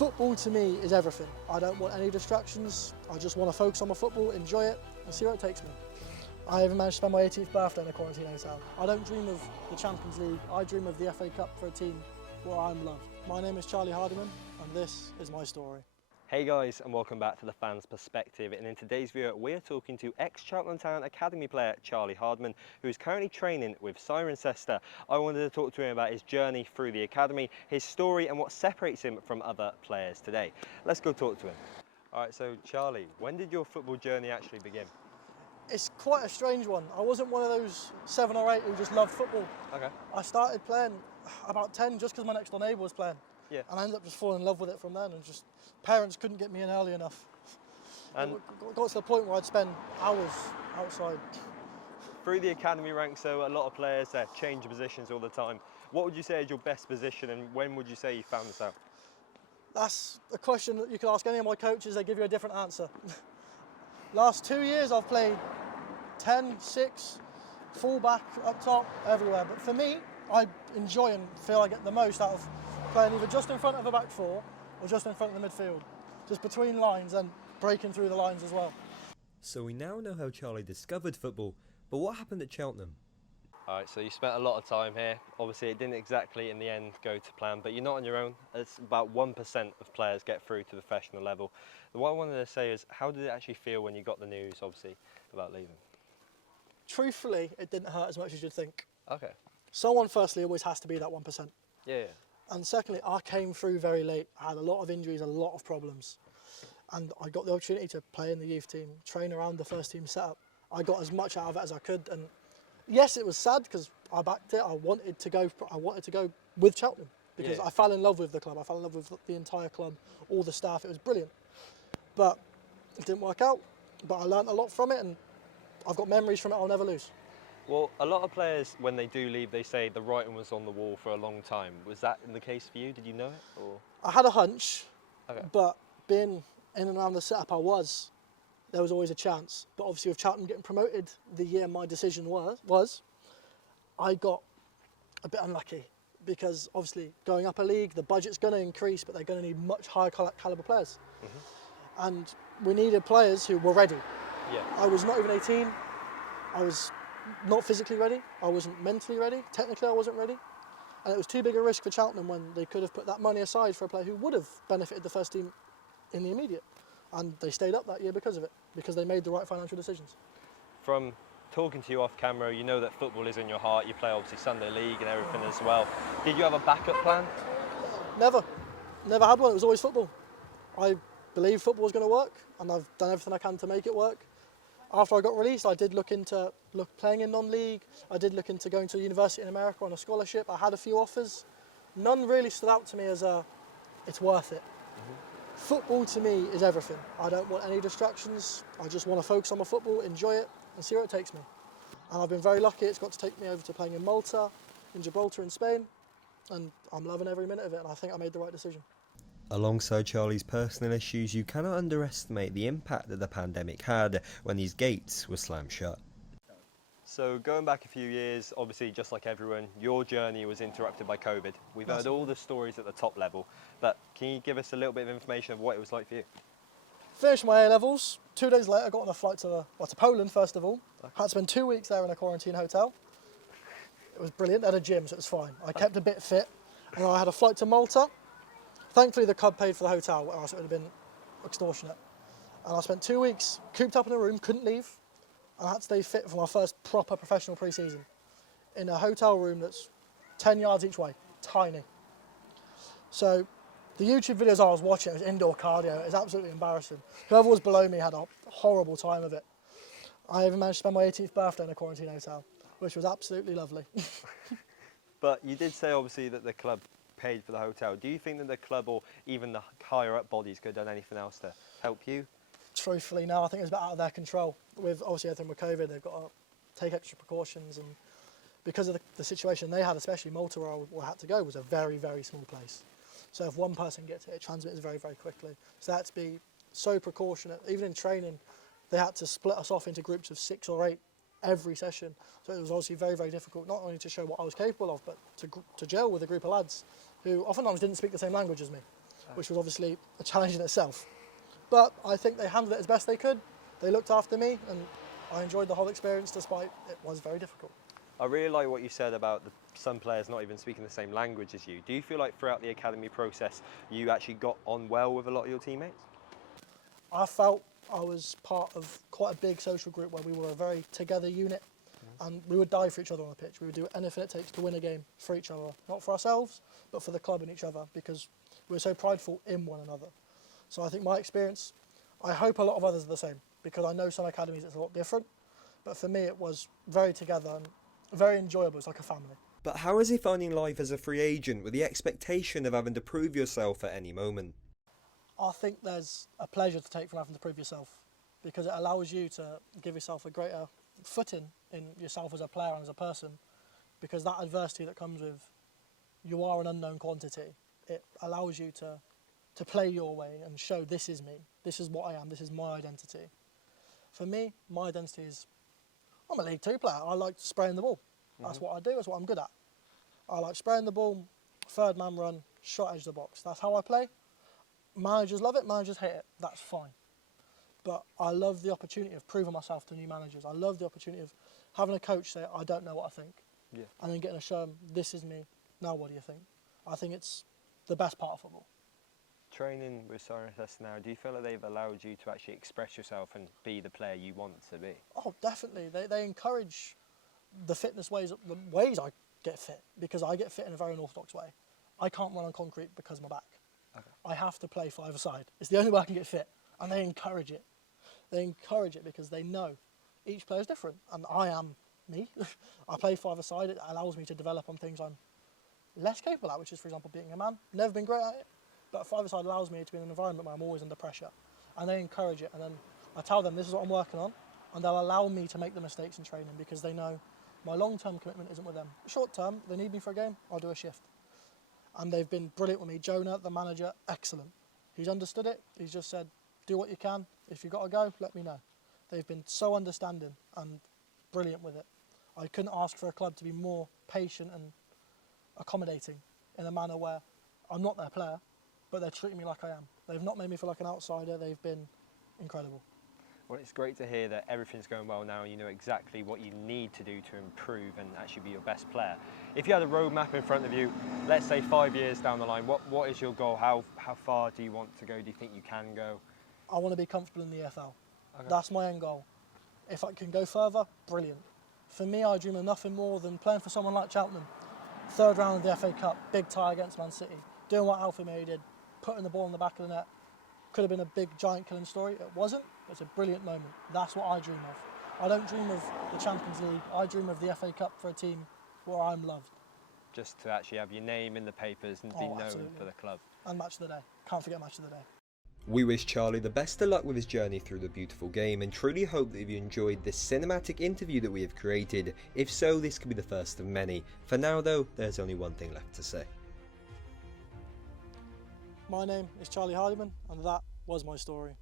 Football to me is everything. I don't want any distractions. I just want to focus on my football, enjoy it, and see where it takes me. I even managed to spend my 18th birthday in a quarantine hotel. I don't dream of the Champions League, I dream of the FA Cup for a team where I'm loved. My name is Charlie Hardiman, and this is my story. Hey guys, and welcome back to The Fan's Perspective. And in today's video, we're talking to ex-Charlton Town Academy player Charlie Hardiman, who is currently training with Cirencester. I wanted to talk to him about his journey through the academy, his story, and what separates him from other players today. Let's go talk to him. All right, so Charlie, when did your football journey actually begin? It's quite a strange one. I wasn't one of those 7 or 8 who just loved football. Okay. I started playing about 10 just because my next door neighbour was playing. Yeah. And I ended up just falling in love with it from then, and just parents couldn't get me in early enough. And it got to the point where I'd spend hours outside. Through the academy ranks, so a lot of players change positions all the time. What would you say is your best position, and when would you say you found this out? That's a question that you could ask any of my coaches, they give you a different answer. Last 2 years I've played 10, 6, full-back, up top, everywhere. But for me, I enjoy and feel I get the most out of playing either just in front of a back four or just in front of the midfield. Just between lines and breaking through the lines as well. So we now know how Charlie discovered football, but what happened at Cheltenham? All right, so you spent a lot of time here. Obviously, it didn't exactly in the end go to plan, but you're not on your own. It's about 1% of players get through to the professional level. What I wanted to say is, how did it actually feel when you got the news, obviously, about leaving? Truthfully, it didn't hurt as much as you'd think. Okay. Someone, firstly, always has to be that 1%. Yeah. And secondly, I came through very late. I had a lot of injuries, a lot of problems. And I got the opportunity to play in the youth team, train around the first team setup. I got as much out of it as I could. And yes, it was sad because I backed it. I wanted to go with Charlton because I fell in love with the club. I fell in love with the entire club, all the staff. It was brilliant. But it didn't work out. But I learned a lot from it, and I've got memories from it I'll never lose. Well, a lot of players, when they do leave, they say the writing was on the wall for a long time. Was that the case for you? Did you know it? Or? I had a hunch, Okay. but being in and around the setup there was always a chance. But obviously with Charlton getting promoted the year my decision was, I got a bit unlucky because obviously going up a league, the budget's going to increase, but they're going to need much higher calibre players. Mm-hmm. And we needed players who were ready. Yeah. I was not even 18. I was not physically ready. I wasn't mentally ready. Technically, I wasn't ready. And it was too big a risk for Cheltenham when they could have put that money aside for a player who would have benefited the first team in the immediate. And they stayed up that year because of it, because they made the right financial decisions. From talking to you off camera, you know that football is in your heart. You play obviously Sunday League and everything as well. Did you have a backup plan? Never had one. It was always football. I believed football was going to work, and I've done everything I can to make it work. After I got released, I did look into playing in non-league. I did look into going to a university in America on a scholarship. I had a few offers. None really stood out to me as it's worth it. Mm-hmm. Football to me is everything. I don't want any distractions. I just want to focus on my football, enjoy it, and see where it takes me. And I've been very lucky. It's got to take me over to playing in Malta, in Gibraltar in Spain, and I'm loving every minute of it, and I think I made the right decision. Alongside Charlie's personal issues, you cannot underestimate the impact that the pandemic had when these gates were slammed shut. So going back a few years, obviously just like everyone, your journey was interrupted by COVID. We've heard all the stories at the top level, but can you give us a little bit of information of what it was like for you? Finished my A-levels. 2 days later, I got on a flight to Poland, first of all. Had to spend 2 weeks there in a quarantine hotel. It was brilliant. I had a gym, so it was fine. I kept a bit fit. And I had a flight to Malta. Thankfully, the club paid for the hotel, or else it would have been extortionate. And I spent 2 weeks cooped up in a room, couldn't leave. And I had to stay fit for my first proper professional pre-season in a hotel room that's 10 yards each way, tiny. So the YouTube videos I was watching, it was indoor cardio. It was absolutely embarrassing. Whoever was below me had a horrible time of it. I even managed to spend my 18th birthday in a quarantine hotel, which was absolutely lovely. But you did say obviously that the club paid for the hotel. Do you think that the club or even the higher up bodies could have done anything else to help you? Truthfully, no, I think it's a bit out of their control. With obviously everything with COVID, they've got to take extra precautions, and because of the situation they had, especially Malta where I had to go, was a very, very small place. So if one person gets it, it transmits very, very quickly. So they had to be so precautionate. Even in training, they had to split us off into groups of 6 or 8 every session. So it was obviously very, very difficult, not only to show what I was capable of, but to gel with a group of lads who oftentimes didn't speak the same language as me. which was obviously a challenge in itself. But I think they handled it as best they could. They looked after me, and I enjoyed the whole experience despite it was very difficult. I really like what you said about some players not even speaking the same language as you. Do you feel like throughout the academy process you actually got on well with a lot of your teammates? I felt I was part of quite a big social group where we were a very together unit, and we would die for each other on the pitch. We would do anything it takes to win a game for each other, not for ourselves, but for the club and each other, because we were so prideful in one another. So I think my experience, I hope a lot of others are the same, because I know some academies it's a lot different, but for me it was very together and very enjoyable. It's like a family. But how is he finding life as a free agent with the expectation of having to prove yourself at any moment? I think there's a pleasure to take from having to prove yourself, because it allows you to give yourself a greater footing in yourself as a player and as a person, because that adversity that comes with you are an unknown quantity, it allows you to play your way and show this is me, this is what I am, this is my identity. For me, my identity is I'm a League Two player. I like spraying the ball. That's what I do, that's what I'm good at. I like spraying the ball, third man run, shot edge the box. That's how I play. Managers love it, managers hate it, that's fine. But I love the opportunity of proving myself to new managers. I love the opportunity of having a coach say, I don't know what I think. Yeah. And then getting to show them, this is me, now what do you think? I think it's the best part of football. Training with Siren Cester now, do you feel like they've allowed you to actually express yourself and be the player you want to be? Oh, definitely. They encourage the fitness ways, the ways I get fit, because I get fit in a very unorthodox way. I can't run on concrete because of my back. Okay. I have to play five-a-side. It's the only way I can get fit, and they encourage it. They encourage it because they know each player is different, and I am me. I play five-a-side. It allows me to develop on things I'm less capable at, which is, for example, beating a man. Never been great at it, but five-a-side allows me to be in an environment where I'm always under pressure, and they encourage it. And then I tell them this is what I'm working on, and they'll allow me to make the mistakes in training because they know my long-term commitment isn't with them. Short-term, they need me for a game, I'll do a shift. And they've been brilliant with me. Jonah, the manager, excellent. He's understood it. He's just said, do what you can. If you've got to go, let me know. They've been so understanding and brilliant with it. I couldn't ask for a club to be more patient and accommodating in a manner where I'm not their player, but they're treating me like I am. They've not made me feel like an outsider. They've been incredible. Well, it's great to hear that everything's going well now and you know exactly what you need to do to improve and actually be your best player. If you had a roadmap in front of you, let's say 5 years down the line, what is your goal? How far do you want to go? Do you think you can go? I want to be comfortable in the EFL. Okay. That's my end goal. If I can go further, brilliant. For me, I dream of nothing more than playing for someone like Charlton. Third round of the FA Cup, big tie against Man City. Doing what Alfie May did, putting the ball in the back of the net. Could have been a big, giant killing story. It wasn't. It's a brilliant moment. That's what I dream of. I don't dream of the Champions League. I dream of the FA Cup for a team where I'm loved. Just to actually have your name in the papers and be known Absolutely. for the club. And match of the day. Can't forget match of the day. We wish Charlie the best of luck with his journey through the beautiful game and truly hope that you enjoyed this cinematic interview that we have created. If so, this could be the first of many. For now though, there's only one thing left to say. My name is Charlie Hardiman, and that was my story.